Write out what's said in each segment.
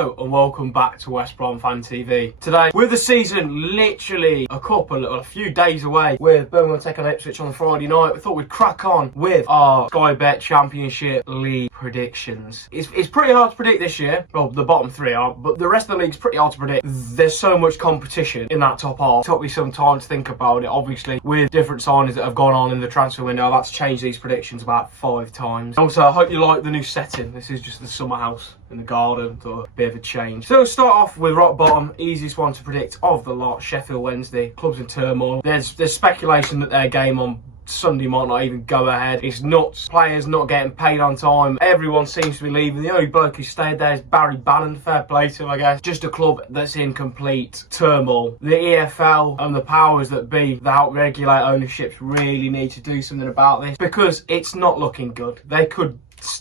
Hello and welcome back to West Brom Fan TV. Today, with the season literally a few days away, with Birmingham taking Ipswich on the Friday night, we thought we'd crack on with our Sky Bet Championship League predictions. It's pretty hard to predict this year. Well, the bottom three are, but the rest of the league's pretty hard to predict. There's so much competition in that top half. It took me some time to think about it. Obviously, with different signings that have gone on in the transfer window, I've had to change these predictions about 5 times. Also, I hope you like the new setting. This is just the summer house in the garden, so a bit of a change. So we'll start off with rock bottom, easiest one to predict of the lot, Sheffield Wednesday. Club's in turmoil. There's speculation that their game on Sunday might not even go ahead. It's nuts. Players not getting paid on time. Everyone seems to be leaving. The only bloke who stayed there is Barry Bannon. Fair play to him, I guess. Just a club that's in complete turmoil. The EFL and the powers that be that help regulate ownerships really need to do something about this, because it's not looking good.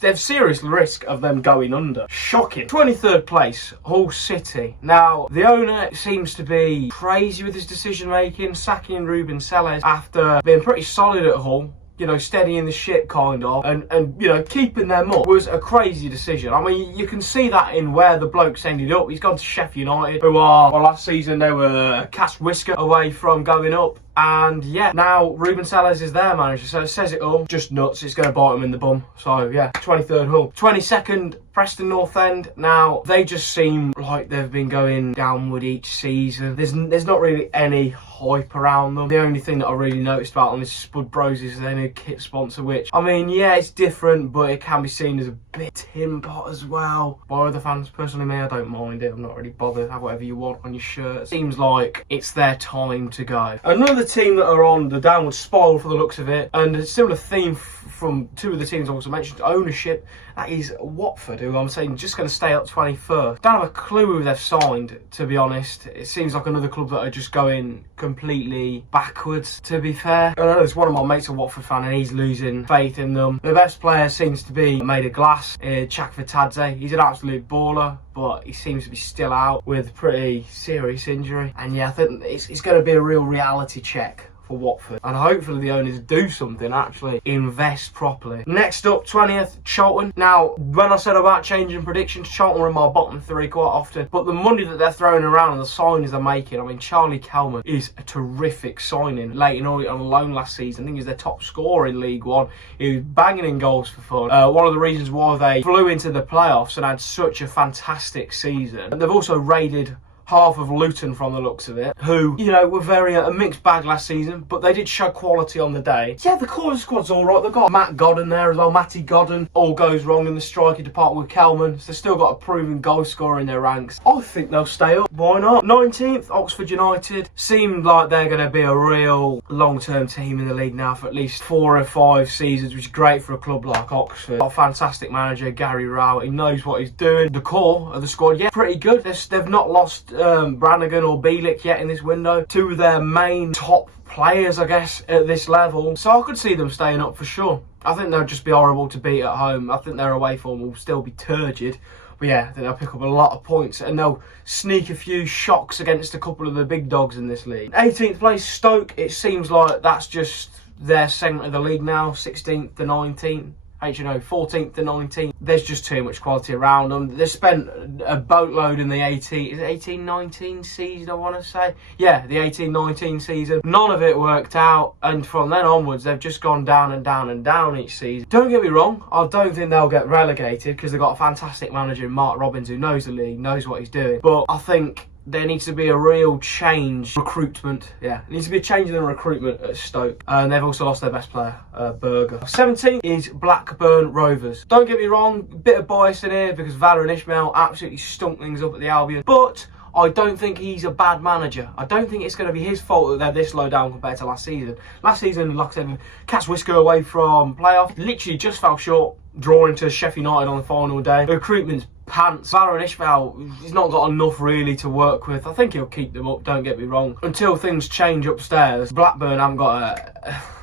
There's serious risk of them going under. Shocking. 23rd place, Hull City. Now, the owner seems to be crazy with his decision making, sacking Ruben Selles after being pretty solid at Hull. You know, steadying the ship kind of, and you know, keeping them up was a crazy decision. I mean, you can see that in where the bloke's ended up. He's gone to Sheffield United, who are, well, last season they were a cast whisker away from going up. And yeah, now Ruben Selles is their manager, so it says it all. Just nuts. It's going to bite him in the bum. So yeah, 23rd Hull. 22nd, Preston North End. Now, they just seem like they've been going downward each season. There's not really any hype around them. The only thing that I really noticed about them is Spud Bros is their new kit sponsor, which, I mean, yeah, it's different, but it can be seen as a bit tin pot as well by other fans. Personally, me, I don't mind it. I'm not really bothered. Have whatever you want on your shirt. Seems like it's their time to go. Another team that are on the downward spiral for the looks of it, and a similar theme from two of the teams I also mentioned, ownership, that is Watford, who I'm saying just going to stay up 21st. Don't have a clue who they've signed, to be honest. It seems like another club that are just going completely backwards, to be fair. I know there's one of my mates a Watford fan and he's losing faith in them. The best player seems to be made of glass, Chakvetadze. He's an absolute baller, but he seems to be still out with a pretty serious injury. And yeah, I think it's going to be a real reality check for Watford, and hopefully the owners do something, actually invest properly. Next up, 20th, Charlton. Now, when I said about changing predictions, Charlton were in my bottom 3 quite often, but the money that they're throwing around and the signings they're making, I mean, Charlie Kelman is a terrific signing. Leighton Orient on loan last season, I think he's their top scorer in League One. He was banging in goals for fun. One of the reasons why they flew into the playoffs and had such a fantastic season. And they've also raided half of Luton from the looks of it, who, you know, were very a mixed bag last season, but they did show quality on the day. Yeah, the core squad's all right. They've got Matt Godden there as well. Matty Godden. All goes wrong in the striking department with Kelman, so they've still got a proven goal scorer in their ranks. I think they'll stay up. Why not? 19th, Oxford United. Seemed like they're going to be a real long-term team in the league now for at least 4 or 5 seasons, which is great for a club like Oxford. Got a fantastic manager, Gary Rowett. He knows what he's doing. The core of the squad, yeah, pretty good. They've not lost Brannigan or Bielik yet in this window, 2 of their main top players, I guess, at this level. So I could see them staying up for sure. I think they'll just be horrible to beat at home. I think their away form will still be turgid. But yeah, I think they'll pick up a lot of points and they'll sneak a few shocks against a couple of the big dogs in this league. 18th place, Stoke. It seems like that's just their segment of the league now, 16th to 19th. 14th to 19th. There's just too much quality around them. They spent a boatload in the 18-19 season, I want to say. Yeah, the 18-19 season. None of it worked out, and from then onwards, they've just gone down and down and down each season. Don't get me wrong, I don't think they'll get relegated because they've got a fantastic manager in Mark Robbins who knows the league, knows what he's doing. But I think there needs to be a real change. Recruitment, yeah. There needs to be a change in the recruitment at Stoke. And they've also lost their best player, Berger. 17th is Blackburn Rovers. Don't get me wrong, bit of bias in here because Valérien Ismaël absolutely stunk things up at the Albion. But I don't think he's a bad manager. I don't think it's going to be his fault that they're this low down compared to last season. Last season, like I said, catch whisker away from playoff. Literally just fell short, drawing to Sheffield United on the final day. The recruitment's pants. Valérien Ismaël, he's not got enough really to work with. I think he'll keep them up, don't get me wrong. Until things change upstairs, Blackburn haven't got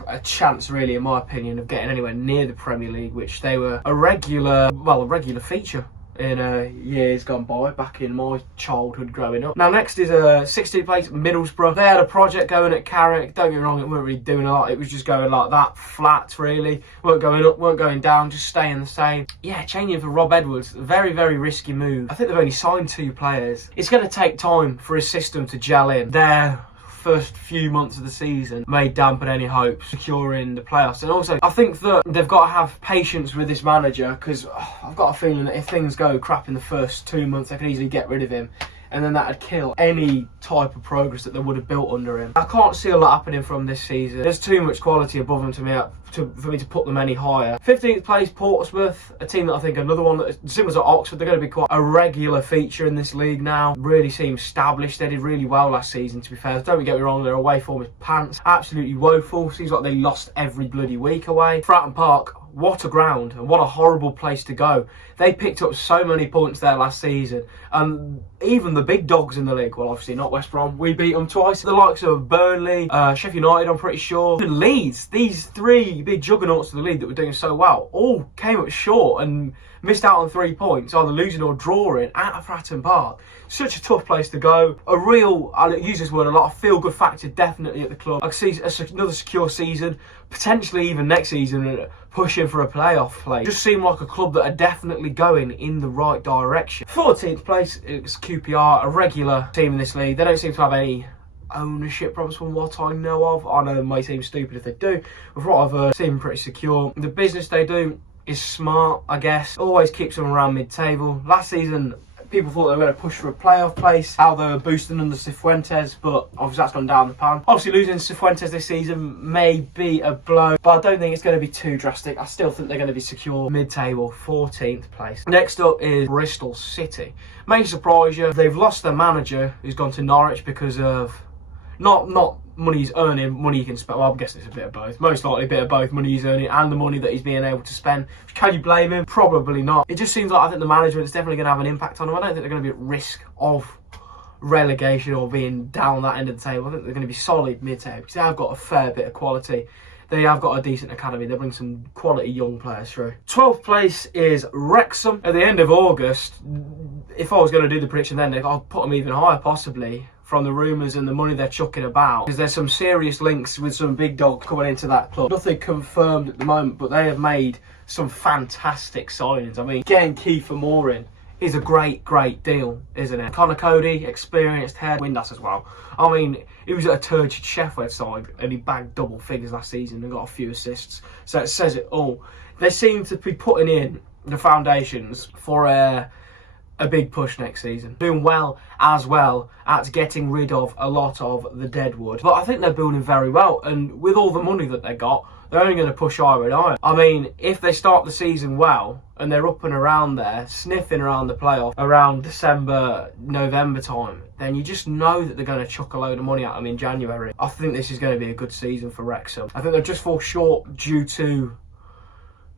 a chance really, in my opinion, of getting anywhere near the Premier League, which they were a regular feature in years gone by, back in my childhood growing up. Now next is 16th place Middlesbrough. They had a project going at Carrick. Don't get me wrong, it weren't really doing a lot. It was just going like that, flat really. Weren't going up, weren't going down, just staying the same. Yeah, changing for Rob Edwards, very, very risky move. I think they've only signed 2 players. It's going to take time for his system to gel in. Their first few months of the season may dampen any hopes securing the playoffs. And also, I think that they've got to have patience with this manager, because I've got a feeling that if things go crap in the first 2 months, they could easily get rid of him, and then that'd kill any type of progress that they would have built under him. I can't see a lot happening from this season. There's too much quality above them for me to put them any higher. 15th place Portsmouth, a team that I think another one that, similar to Oxford, they're going to be quite a regular feature in this league now. Really seem established. They did really well last season, to be fair. Don't get me wrong, their away form is pants. Absolutely woeful. Seems like they lost every bloody week away. Fratton Park, what a ground and what a horrible place to go. They picked up so many points there last season, and even the big dogs in the league, well obviously not West Brom, we beat them twice. The likes of Burnley, Sheffield United I'm pretty sure, and Leeds, these 3 big juggernauts of the league that were doing so well, all came up short and missed out on 3 points, either losing or drawing at Fratton Park. Such a tough place to go. A real, I'll use this word a lot, a feel-good factor definitely at the club. I can see another secure season, potentially even next season, pushing for a playoff place. Just seem like a club that are definitely going in the right direction. 14th place is QPR, a regular team in this league. They don't seem to have any ownership problems from what I know of. I know it may seem stupid if they do, but from what I've heard, seem pretty secure. The business they do is smart, I guess. Always keeps them around mid-table. Last season, people thought they were going to push for a playoff place, how they were boosting under Cifuentes, but obviously that's gone down the pan. Obviously losing Cifuentes this season may be a blow, but I don't think it's going to be too drastic. I still think they're going to be secure mid-table, 14th place. Next up is Bristol City. May surprise you, they've lost their manager, who's gone to Norwich because of not money he's earning, money he can spend. Well, I'm guessing it's a bit of both. Most likely a bit of both, money he's earning and the money that he's being able to spend. Can you blame him? Probably not. It just seems like I think the management is definitely going to have an impact on them. I don't think they're going to be at risk of relegation or being down that end of the table. I think they're going to be solid mid-table because they have got a fair bit of quality. They have got a decent academy. They bring some quality young players through. 12th place is Wrexham. At the end of August, if I was going to do the prediction then, I'll put them even higher possibly, from the rumours and the money they're chucking about, because there's some serious links with some big dogs coming into that club. Nothing confirmed at the moment, but they have made some fantastic signings. I mean, getting Kiefer Moore in is a great deal, isn't it? Connor Cody, experienced head, Windass as well. I mean, he was at a turgid Sheffield side and he bagged double figures last season and got a few assists, so it says it all. They seem to be putting in the foundations for a big push next season. Doing well at getting rid of a lot of the deadwood. But I think they're building very well, and with all the money that they got, they're only going to push higher and higher. I mean, if they start the season well and they're up and around there, sniffing around the playoff around December, November time, then you just know that they're going to chuck a load of money at them in January. I think this is going to be a good season for Wrexham. I think they'll just fall short due to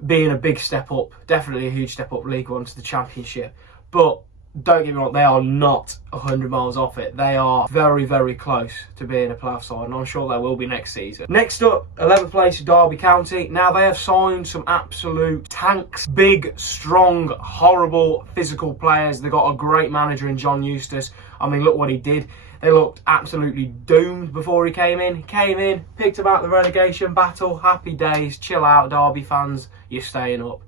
being a big step up, definitely a huge step up League One to the Championship. But don't get me wrong, they are not 100 miles off it. They are very close to being a playoff side, and I'm sure they will be next season. Next up, 11th place, Derby County. Now, they have signed some absolute tanks. Big, strong, horrible, physical players. They've got a great manager in John Eustace. I mean, look what he did. They looked absolutely doomed before he came in. He came in, picked them out of the relegation battle. Happy days, chill out, Derby fans. You're staying up.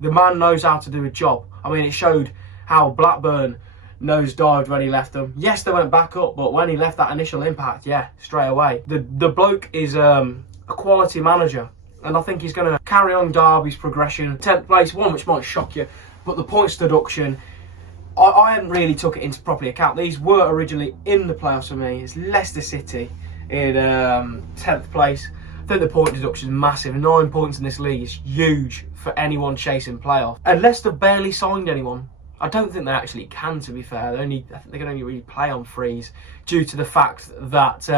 The man knows how to do a job. I mean, it showed how Blackburn nosedived when he left them. Yes, they went back up, but when he left that initial impact, yeah, straight away. The bloke is a quality manager, and I think he's going to carry on Derby's progression. 10th place, one which might shock you, but the points deduction, I hadn't really took it into properly account. These were originally in the playoffs for me. It's Leicester City in 10th place. I think the point deduction is massive. 9 points in this league is huge for anyone chasing playoff. And Leicester barely signed anyone. I don't think they actually can, to be fair. I think they can only really play on frees due to the fact that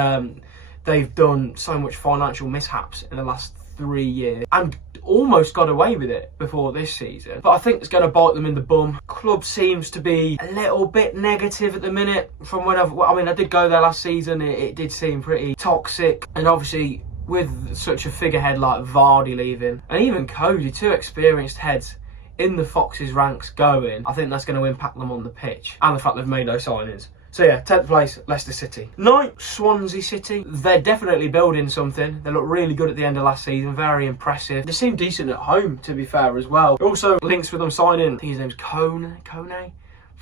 they've done so much financial mishaps in the last 3 years and almost got away with it before this season. But I think it's going to bite them in the bum. Club seems to be a little bit negative at the minute from whenever. I mean, I did go there last season. It did seem pretty toxic, and obviously with such a figurehead like Vardy leaving and even Cody, 2 experienced heads in the Foxes ranks going, I think that's going to impact them on the pitch, and the fact they've made no signings. So yeah, 10th place, Leicester City. 9th, Swansea City. They're definitely building something. They look really good at the end of last season, very impressive. They seem decent at home, to be fair, as well. Also, links with them signing, I think his name's Kone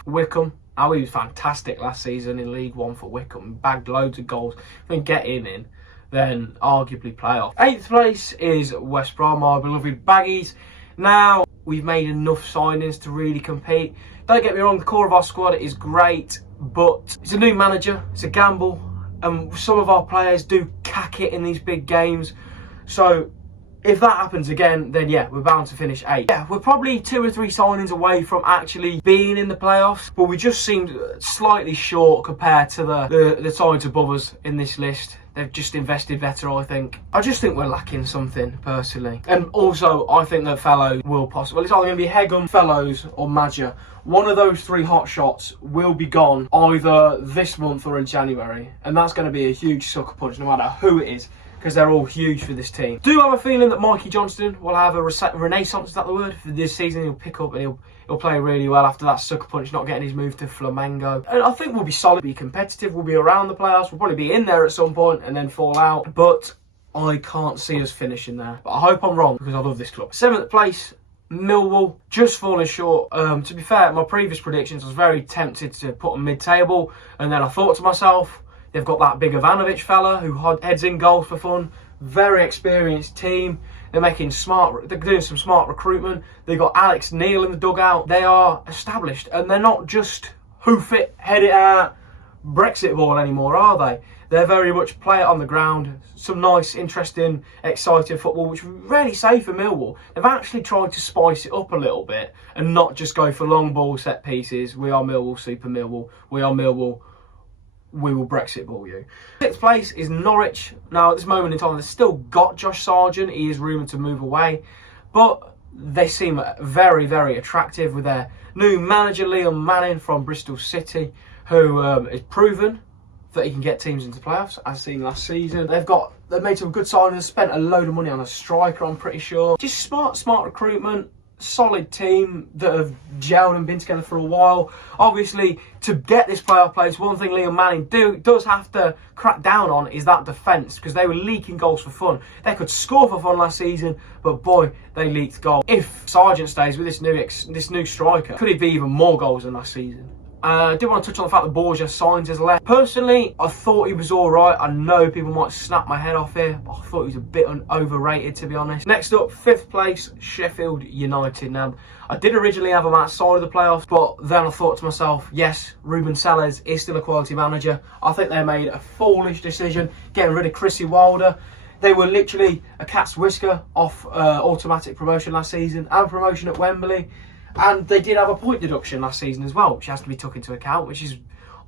Wickham. Oh, he was fantastic last season in League One for Wickham. Bagged loads of goals. If we can get him in, then arguably playoff. 8th place is West Brom, our beloved Baggies. Now, we've made enough signings to really compete. Don't get me wrong, the core of our squad is great, but it's a new manager, it's a gamble, and some of our players do cack it in these big games. So if that happens again, then yeah, we're bound to finish 8th. Yeah, we're probably 2 or 3 signings away from actually being in the playoffs, but we just seemed slightly short compared to the sides above us in this list. They've just invested better, I think. I just think we're lacking something, personally. And also, I think that Fellows will possibly... It's either going to be Hegum, Fellows or Madger. One of those 3 hot shots will be gone either this month or in January. And that's going to be a huge sucker punch, no matter who it is, because they're all huge for this team. Do have a feeling that Mikey Johnston will have a renaissance, is that the word? For this season, he'll pick up and he'll play really well after that sucker punch, not getting his move to Flamengo. And I think we'll be solid, be competitive, we'll be around the playoffs, we'll probably be in there at some point and then fall out. But I can't see us finishing there. But I hope I'm wrong, because I love this club. 7th place, Millwall, just falling short. To be fair, my previous predictions, I was very tempted to put them mid-table, and then I thought to myself, they've got that big Ivanovic fella who heads in goals for fun. Very experienced team. They're doing some smart recruitment. They've got Alex Neil in the dugout. They are established, and they're not just hoof it, head it out, Brexit ball anymore, are they? They're very much play it on the ground. Some nice, interesting, exciting football, which we really say for Millwall. They've actually tried to spice it up a little bit and not just go for long ball set pieces. We are Millwall, Super Millwall. We are Millwall. We will Brexit ball you. 6th place is Norwich. Now, at this moment in time, they've still got Josh Sargent. He is rumoured to move away. But they seem very, very attractive with their new manager, Liam Manning from Bristol City, who is proven that he can get teams into playoffs, as seen last season. They've made some good signings, spent a load of money on a striker, I'm pretty sure. Just smart recruitment. Solid team that have gelled and been together for a while. Obviously, to get this playoff place, one thing Liam Manning does have to crack down on is that defence, because they were leaking goals for fun. They could score for fun last season, but boy, they leaked goals. If Sargent stays with this new striker, could it be even more goals than last season? I did want to touch on the fact that Borgia signs his left. Personally, I thought he was alright. I know people might snap my head off here, but I thought he was a bit overrated, to be honest. Next up, 5th place, Sheffield United. Now, I did originally have them outside of the playoffs, but then I thought to myself, yes, Ruben Sellers is still a quality manager. I think they made a foolish decision getting rid of Chrissy Wilder. They were literally a cat's whisker off automatic promotion last season and promotion at Wembley. And they did have a point deduction last season as well, which has to be took into account, which is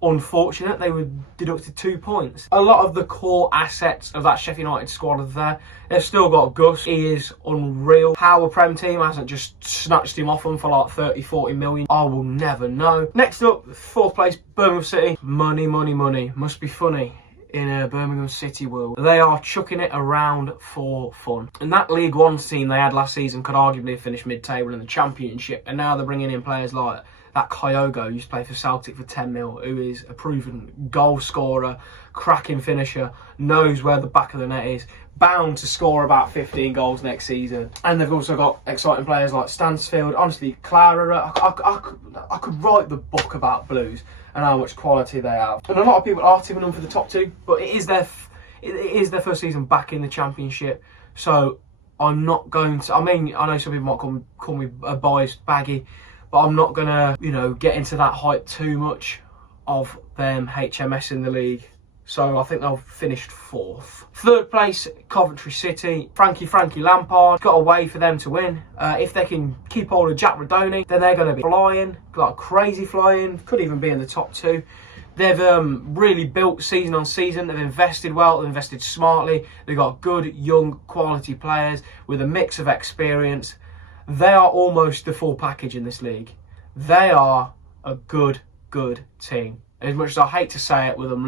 unfortunate. They were deducted 2 points. A lot of the core assets of that Sheffield United squad are there. They've still got Gus. He is unreal. How a Prem team hasn't just snatched him off them for like 30, 40 million, I will never know. Next up, 4th place, Birmingham City. Money, money, money. Must be funny in a Birmingham City world. They are chucking it around for fun. And that League One team they had last season could arguably have finished mid-table in the Championship. And now they're bringing in players like that Kyogo, who used to play for Celtic for 10 mil, who is a proven goal scorer, cracking finisher, knows where the back of the net is, bound to score about 15 goals next season. And they've also got exciting players like Stansfield. Honestly, Clara, I could write the book about Blues and how much quality they have. And a lot of people are tipping them for the top 2, but it is their first season back in the Championship. So I'm not going to, I know some people might call me a biased baggy, but I'm not going to, get into that hype too much of them HMS in the league. So I think they'll finish 4th. 3rd place, Coventry City. Frankie Lampard. Got a way for them to win. If they can keep hold of Jack Radoni, then they're going to be flying. Like crazy flying. Could even be in the top 2. They've really built season on season. They've invested well. They've invested smartly. They've got good, young, quality players with a mix of experience. They are almost the full package in this league. They are a good team. As much as I hate to say it, with them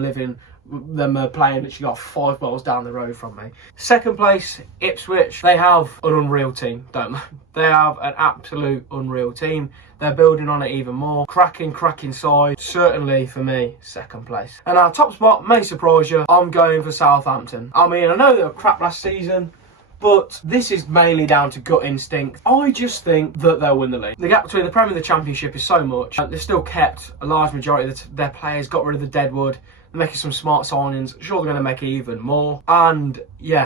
playing literally got 5 miles down the road from me. Second place, Ipswich. They have an unreal team, don't they? They have an absolute unreal team. They're building on it even more. Cracking side. Certainly for me, second place. And our top spot may surprise you. I'm going for Southampton. I mean, I know they were crap last season, but this is mainly down to gut instinct. I just think that they'll win the league. The gap between the Premier and the Championship is so much. They've still kept a large majority of their players, got rid of the deadwood. They're making some smart signings. Sure, they're going to make even more. And yeah,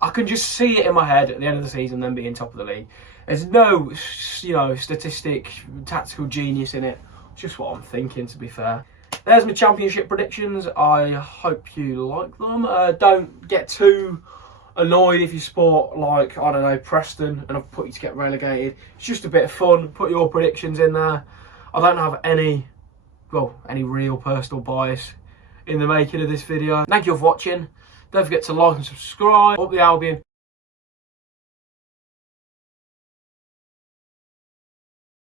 I can just see it in my head at the end of the season, them being top of the league. There's no, statistic, tactical genius in it. It's just what I'm thinking, to be fair. There's my Championship predictions. I hope you like them. Don't get too annoyed if you support, like, I don't know, Preston, and I've put you to get relegated. It's just a bit of fun. Put your predictions in there. I don't have any real personal bias in the making of this video. Thank you for watching. Don't forget to like and subscribe. Up the Albion.